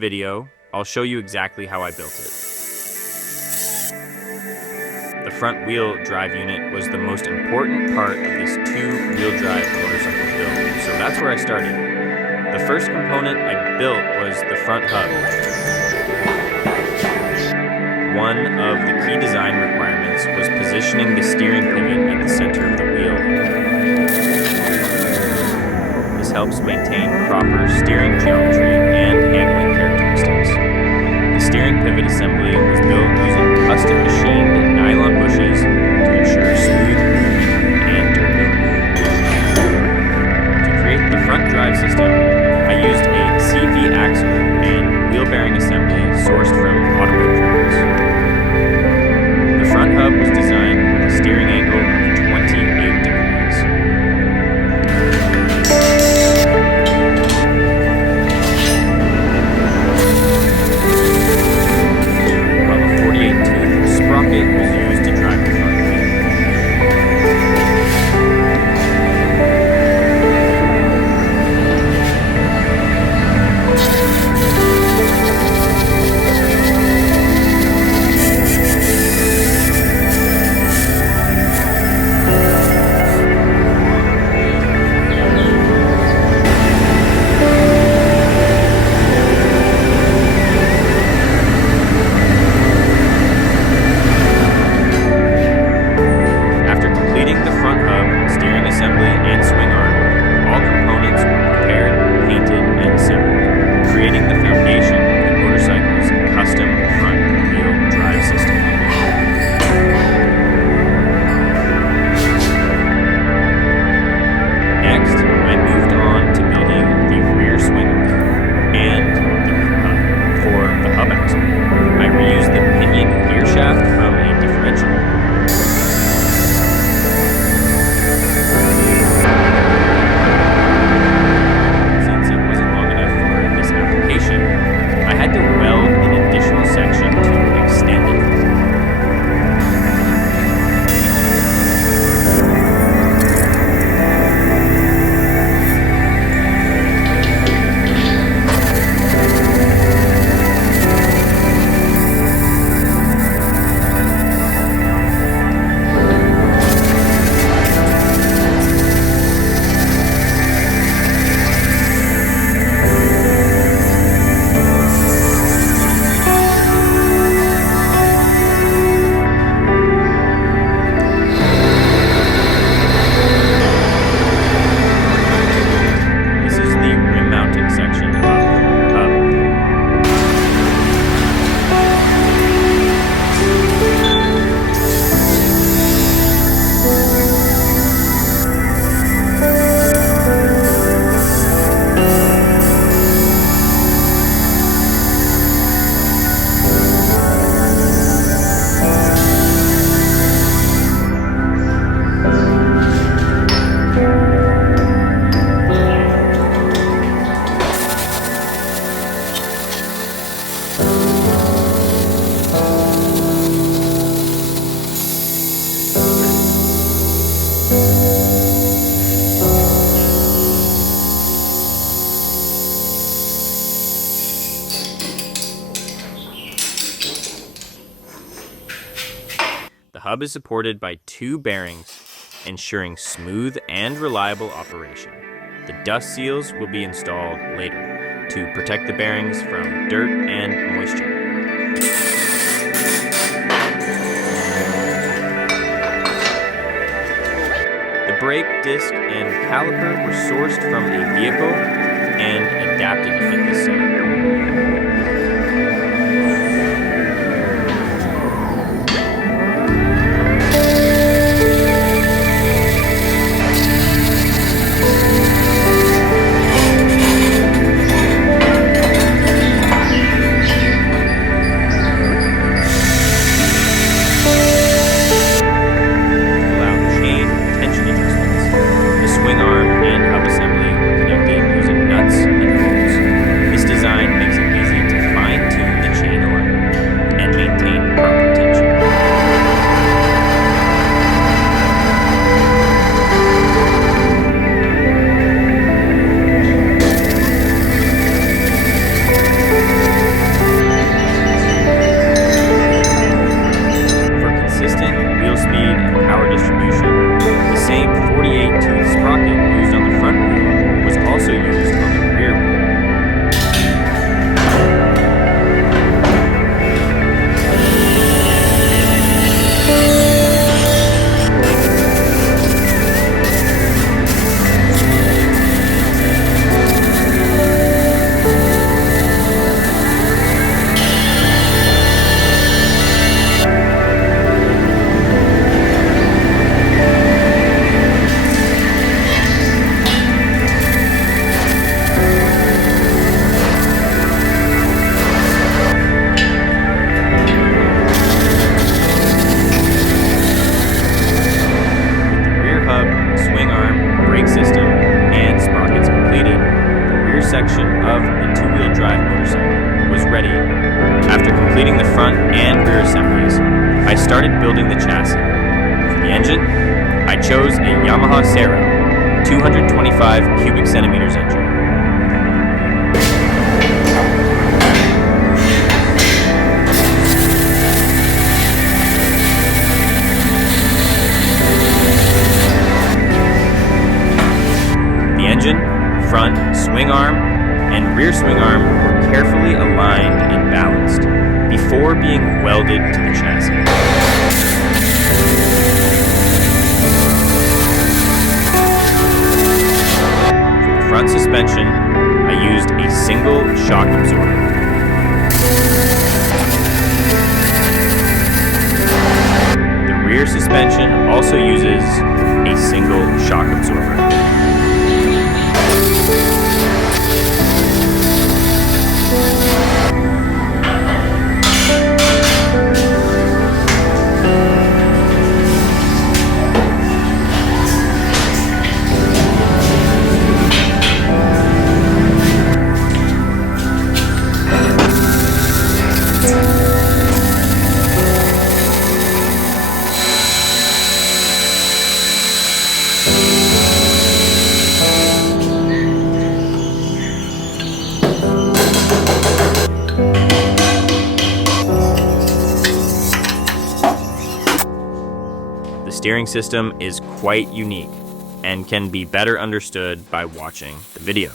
video, I'll show you exactly how I built it. The front wheel drive unit was the most important part of this two-wheel drive motorcycle build, so that's where I started. The first component I built was the front hub. One of the key design requirements was positioning the steering pivot at the center of the wheel. This helps maintain proper steering geometry and handling characteristics. The steering pivot assembly was built using custom machined nylon bushes to ensure smooth movement and durability. To create the front drive system, I used a CV axle and wheel bearing assembly sourced from automotive parts. The front hub was designed with a steering angle of 28 degrees. While a 48-tooth sprocket was used to drive the front wheel. The hub is supported by two bearings, ensuring smooth and reliable operation. The dust seals will be installed later to protect the bearings from dirt and moisture. The brake disc and caliper were sourced from a vehicle and adapted to fit this setup. Swing arm and hub assembly were connected using nuts and bolts. This design ready, after completing the front and rear assemblies, I started building the chassis. For the engine, I chose a Yamaha Cero 225 cubic centimeters engine. The engine, front, swing arm, and rear swing arm were carefully aligned and balanced before being welded to the chassis. For the front suspension, I used a single shock absorber. The rear suspension also uses a single shock absorber. The steering system is quite unique and can be better understood by watching the video.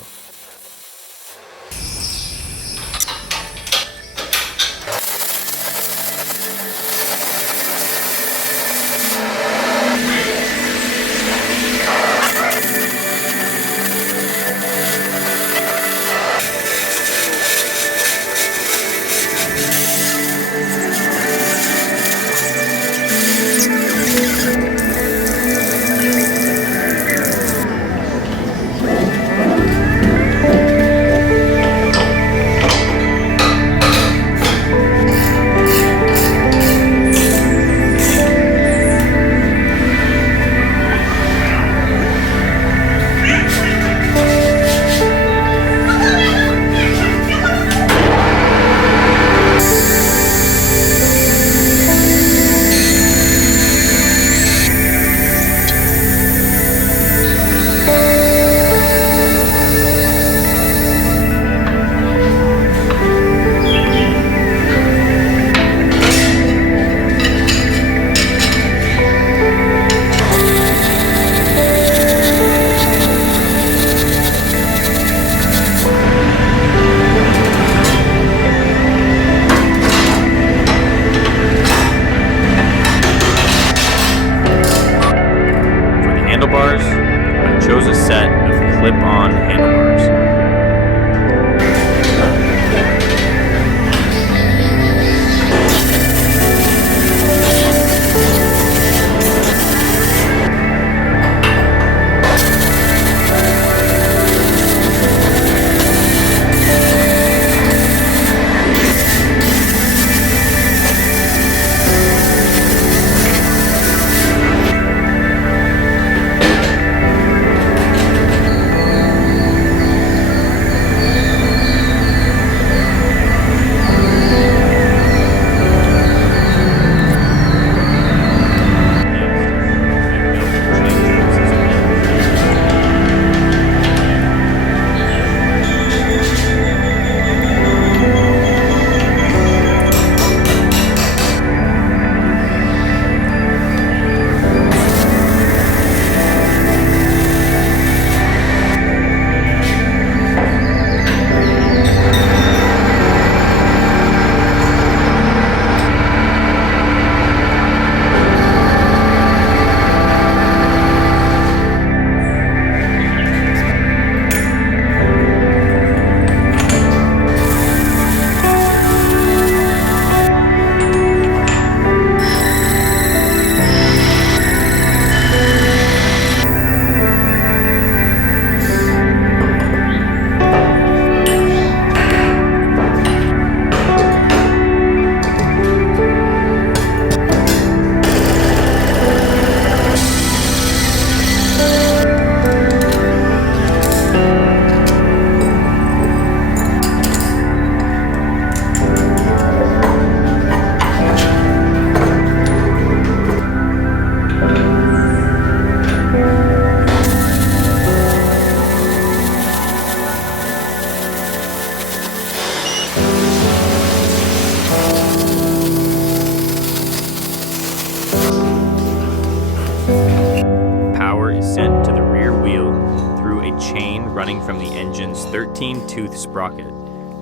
a chain running from the engine's 13-tooth sprocket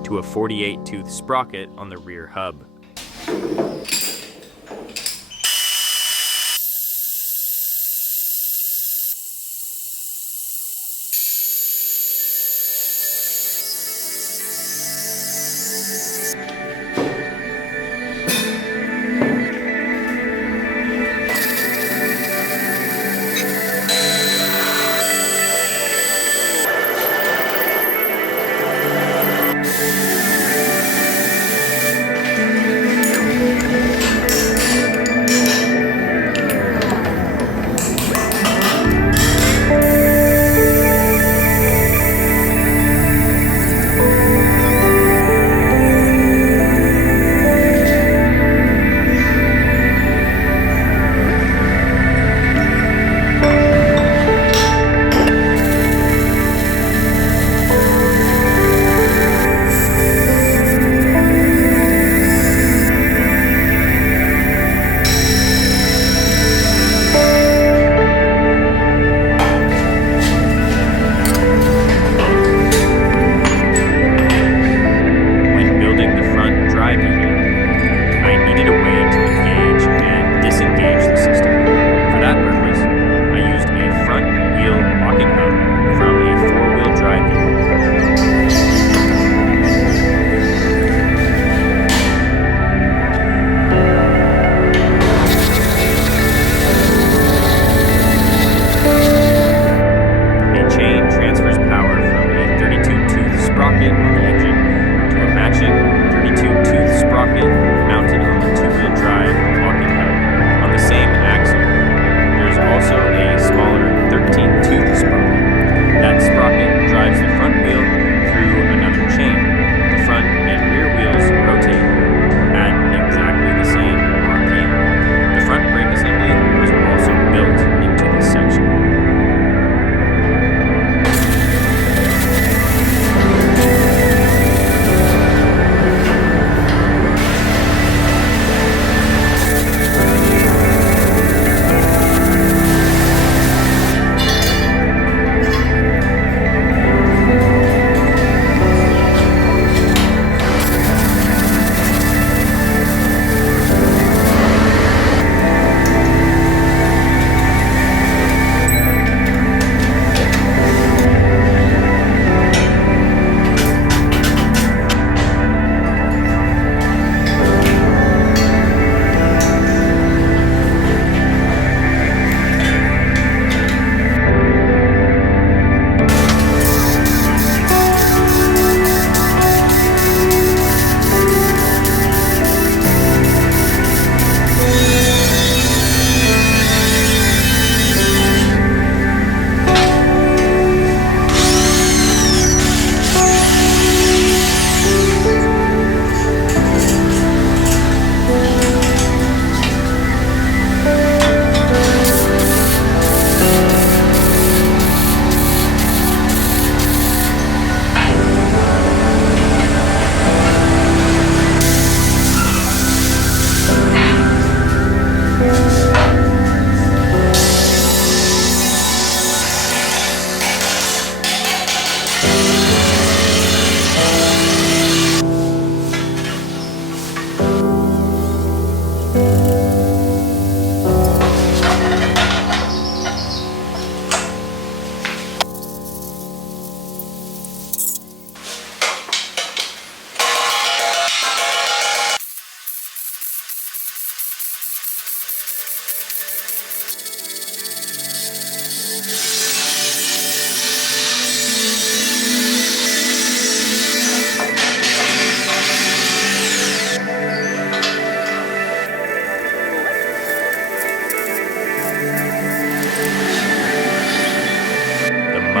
to a 48-tooth sprocket on the rear hub.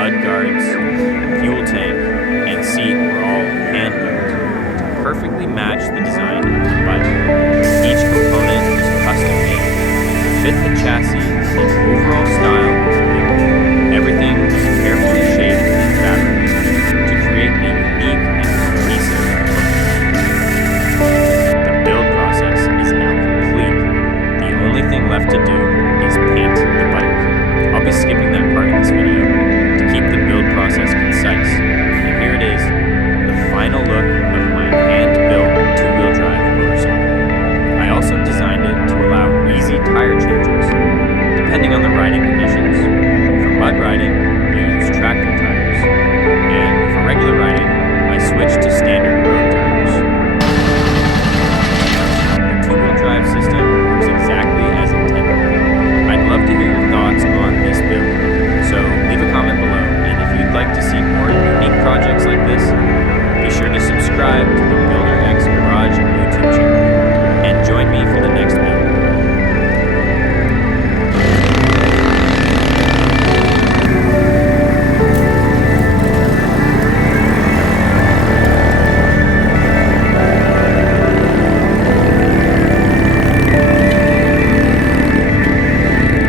mudguards, fuel tank, and seat were all hand-built to perfectly match the design of the bike. Each component was custom-made to fit the chassis and overall style of the build. Everything was carefully